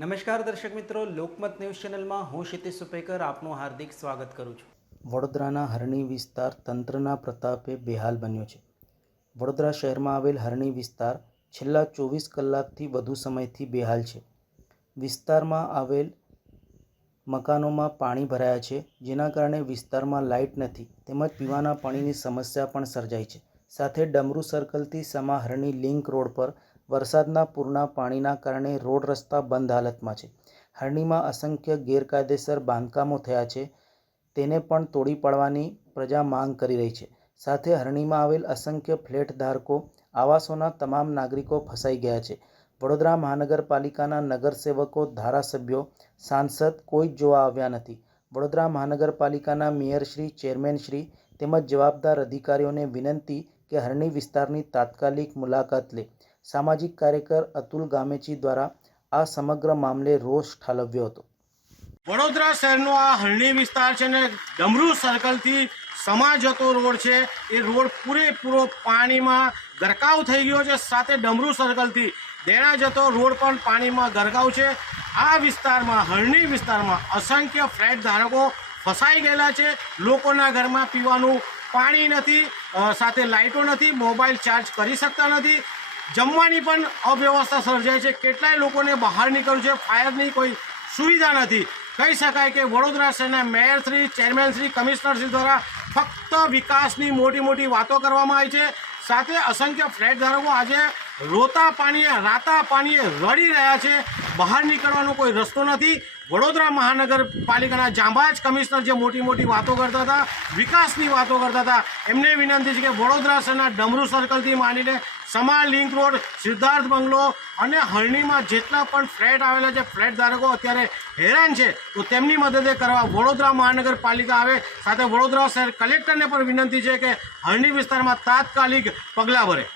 નમસ્કાર દર્શક મિત્રો, લોકમત ન્યૂઝ ચેનલમાં હું ક્ષિતિજ સુપેકર આપનું હાર્દિક સ્વાગત કરું છું। વડોદરાના હરણી વિસ્તાર તંત્રના પ્રતાપે બેહાલ બન્યો છે। વડોદરા શહેરમાં આવેલ હરણી વિસ્તાર છેલ્લા 24 કલાકથી વધુ સમયથી બેહાલ છે। વિસ્તારમાં આવેલ મકાનોમાં પાણી ભરાયા છે, જેના કારણે વિસ્તારમાં લાઇટ નથી તેમજ પીવાના પાણીની સમસ્યા પણ સર્જાઈ છે। સાથે ડમરૂ સર્કલથી સમા હરણી લિંક રોડ પર વરસાદના પૂરના પાણીના કારણે રોડ રસ્તા બંધ હાલતમાં છે। હરણીમાં અસંખ્ય ગેરકાયદેસર બાંધકામો થયા છે, તેને પણ તોડી પાડવાની પ્રજા માંગ કરી રહી છે। સાથે હરણીમાં આવેલ અસંખ્ય ફ્લેટ ધારકો, આવાસોના તમામ નાગરિકો ફસાઈ ગયા છે। વડોદરા મહાનગરપાલિકાના નગરસેવકો, ધારાસભ્યો, સાંસદ કોઈ જ જોવા આવ્યા નથી। વડોદરા મહાનગરપાલિકાના મેયરશ્રી, ચેરમેનશ્રી તેમજ જવાબદાર અધિકારીઓને વિનંતી કે હરણી વિસ્તારની તાત્કાલિક મુલાકાત લે। સામાજિક કાર્યકર અતુલ ગામેચી દ્વારા આ સમગ્ર મામલે રોષ ઠાલવ્યો હતો। વડોદરા શહેરનો આ હરણી વિસ્તાર છે ને ડમરૂ સર્કલથી સમા જતો રોડ છે, એ રોડ પૂરેપૂરો પાણીમાં ગરકાવ થઈ ગયો છે। સાથે ડમરૂ સર્કલથી દેણા જતો રોડ પણ પાણીમાં ગરકાવ છે। આ વિસ્તારમાં, હરણી વિસ્તારમાં અસંખ્ય ફ્લેટ ધારકો ફસાઈ ગયેલા છે। લોકોના ઘરમાં પીવાનું પાણી નથી, સાથે લાઇટો નથી, મોબાઈલ ચાર્જ કરી શકતા નથી, જમવાની પણ અવ્યવસ્થા સર્જાય છે। કેટલાય લોકોને બહાર નીકળવું છે, ફાયરની કોઈ સુવિધા નથી। કહી શકાય કે વડોદરા શહેરના મેયરશ્રી, ચેરમેનશ્રી, કમિશનરશ્રી દ્વારા ફક્ત વિકાસની મોટી મોટી વાતો કરવામાં આવી છે। સાથે અસંખ્ય ફ્લેટ ધારકો આજે રોતા પાણીએ, રાતા પાણીએ રડી રહ્યા છે। બહાર નીકળવાનો કોઈ રસ્તો નથી। વડોદરા મહાનગરપાલિકાના જાંબાજ કમિશનર જે મોટી મોટી વાતો કરતા હતા, વિકાસની વાતો કરતા હતા, એમને વિનંતી છે કે વડોદરા શહેરના ડમરૂ સર્કલથી માંડીને સમા લિંક રોડ, સિદ્ધાર્થ બંગલો અને હરણીમાં જેટલા પણ ફ્લેટ આવેલા છે, ફ્લેટ ધારકો અત્યારે હેરાન છે, તો તેમની મદદે કરવા વડોદરા મહાનગરપાલિકા આવે। સાથે વડોદરા શહેર કલેક્ટરને પણ વિનંતી છે કે હરણી વિસ્તારમાં તાત્કાલિક પગલાં ભરે।